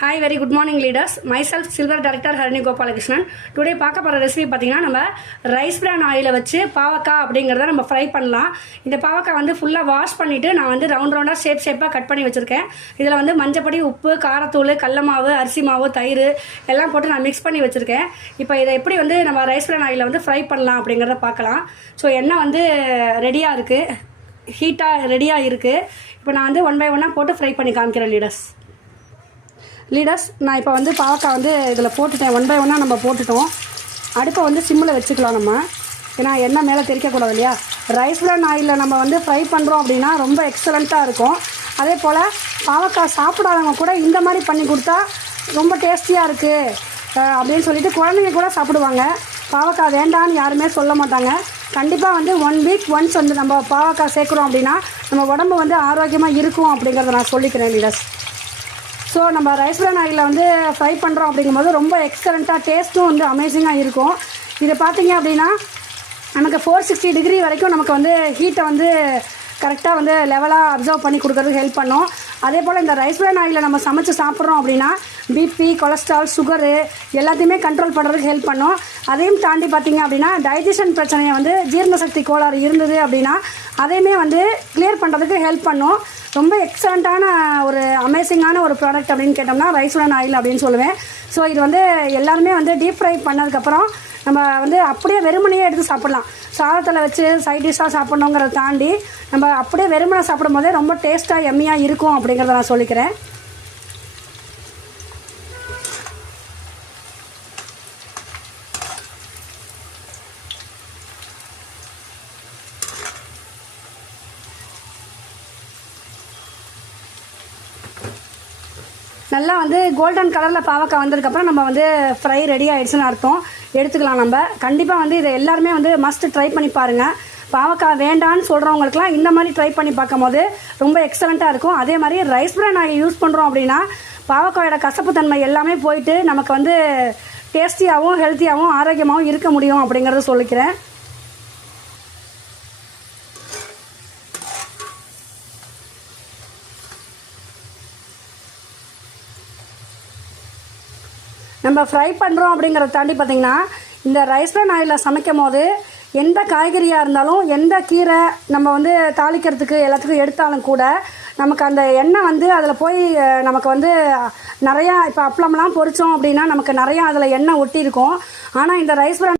Hi very good morning leaders. Myself silver director Harini Gopalakrishnan. Today பார்க்க போகிற recipe பார்த்திங்கன்னா, நம்ம ரைஸ் பிரான் ஆயிலை வச்சு பாவக்காய் அப்படிங்கிறத நம்ம ஃப்ரை பண்ணலாம். இந்த பாவக்காய் வந்து ஃபுல்லாக வாஷ் பண்ணிவிட்டு நான் வந்து ரவுண்டாக ஷேப்பாக கட் பண்ணி வச்சுருக்கேன். இதில் வந்து மஞ்சப்பொடி, உப்பு, காரத்தூள், கடல மாவு, அரிசி மாவு, தயிர் எல்லாம் போட்டு நான் மிக்ஸ் பண்ணி வச்சுருக்கேன். இப்போ இதை எப்படி வந்து நம்ம ரைஸ் பிரான் ஆயிலை வந்து ஃப்ரை பண்ணலாம் அப்படிங்கிறத பார்க்கலாம். ஸோ எண்ணெய் வந்து ரெடியாக இருக்குது, ஹீட்டாக ரெடியாக இருக்குது. இப்போ நான் வந்து 1 by 1 போட்டு ஃப்ரை பண்ணி காமிக்கிறேன் லீடர்ஸ். நான் இப்போ வந்து பாவக்காய் வந்து இதில் போட்டுட்டேன். 1 by 1 நம்ம போட்டுட்டோம். அடுப்பை வந்து சிம்மில் வச்சுக்கலாம் நம்ம, ஏன்னா எண்ணெய் மேலே தெறிக்கக்கூடாது இல்லையா. ரைஸ் பிரான் ஆயிலில் நம்ம வந்து ஃப்ரை பண்ணுறோம் அப்படின்னா ரொம்ப எக்ஸலண்ட்டாக இருக்கும். அதே போல் பாவக்காய் சாப்பிடாதவங்க கூட இந்த மாதிரி பண்ணி கொடுத்தா ரொம்ப டேஸ்டியாக இருக்குது அப்படின்னு சொல்லிட்டு குழந்தைங்க கூட சாப்பிடுவாங்க. பாவக்காய் வேண்டான்னு யாருமே சொல்ல மாட்டாங்க. கண்டிப்பாக வந்து 1 week once வந்து நம்ம பாவக்காய் சேர்க்குறோம் அப்படின்னா நம்ம உடம்பு வந்து ஆரோக்கியமாக இருக்கும் அப்படிங்கிறத நான் சொல்லிக்கிறேன் லீடர்ஸ். ஸோ நம்ம ரைஸ் பிரான் ஆயிலில் வந்து ஃப்ரை பண்ணுறோம் அப்படிங்கும்போது ரொம்ப எக்ஸலண்ட்டாக டேஸ்ட்டும் வந்து அமேசிங்காக இருக்கும். இதை பார்த்தீங்க அப்படின்னா நமக்கு 460 degree வரைக்கும் நமக்கு வந்து ஹீட்டை வந்து கரெக்டாக வந்து லெவலாக அப்சர்வ் பண்ணி கொடுக்குறதுக்கு ஹெல்ப் பண்ணும். அதே போல் இந்த ரைஸ் பிரான் ஆயிலில் நம்ம சமைச்சு சாப்பிட்றோம் அப்படின்னா பிபி, கொலஸ்ட்ரால், சுகரு எல்லாத்தையுமே கண்ட்ரோல் பண்ணுறதுக்கு ஹெல்ப் பண்ணும். அதையும் தாண்டி பார்த்திங்க அப்படின்னா டைஜஷன் பிரச்சனையை வந்து ஜீரண சக்தி கோளாறு இருந்தது அப்படின்னா அதையுமே வந்து கிளியர் பண்ணுறதுக்கு ஹெல்ப் பண்ணும். ரொம்ப எக்ஸலண்ட்டான ஒரு அமேசிங்கான ஒரு ப்ராடக்ட் அப்படின்னு கேட்டோம்னா ரைஸ் பிரான் ஆயில் அப்படின்னு சொல்லுவேன். ஸோ இது வந்து எல்லாருமே வந்து டீப் ஃப்ரை பண்ணதுக்கப்புறம் நம்ம வந்து அப்படியே வெறுமனையே எடுத்து சாப்பிட்லாம். சாதத்தில் வச்சு சைட் டிஷ்ஷாக சாப்பிட்ணுங்கிறத தாண்டி நம்ம அப்படியே வெறுமனை சாப்பிடும் போதே ரொம்ப டேஸ்ட்டாக எம்மியாக இருக்கும் அப்படிங்கிறத நான் சொல்லிக்கிறேன். நல்லா வந்து கோல்டன் கலரில் பாவக்காய் வந்ததுக்கப்புறம் நம்ம வந்து ஃப்ரை ரெடி ஆகிடுச்சுன்னு அர்த்தம். எடுத்துக்கலாம் நம்ம. கண்டிப்பாக வந்து இதை எல்லாருமே வந்து மஸ்ட் ட்ரை பண்ணி பாருங்கள். பாவக்காய் வேண்டான்னு சொல்கிறவங்களுக்குலாம் இந்த மாதிரி ட்ரை பண்ணி பார்க்கும் போது ரொம்ப எக்ஸலண்ட்டாக இருக்கும். அதே மாதிரி ரைஸ் பிரான் ஆயில் யூஸ் பண்ணுறோம் அப்படின்னா பாவக்காயோட கசப்பு தன்மை எல்லாமே போயிட்டு நமக்கு வந்து டேஸ்டியாகவும் ஹெல்த்தியாகவும் ஆரோக்கியமாகவும் இருக்க முடியும் அப்படிங்கிறத சொல்லிக்கிறேன். நம்ம ஃப்ரை பண்ணுறோம் அப்படிங்கிறத தாண்டி பார்த்திங்கன்னா இந்த ரைஸ் பிரான் ஆயிலில் சமைக்கும் போது எந்த காய்கறியாக இருந்தாலும் எந்த கீரை நம்ம வந்து தாளிக்கிறதுக்கு எல்லாத்துக்கும் எடுத்தாலும் கூட நமக்கு அந்த எண்ணெய் வந்து அதில் போய் நமக்கு வந்து நிறையா இப்போ அப்பளம்லாம் பொரித்தோம் அப்படின்னா நமக்கு நிறையா அதில் எண்ணெய் ஒட்டி இருக்கும். ஆனால் இந்த ரைஸ் பிரான்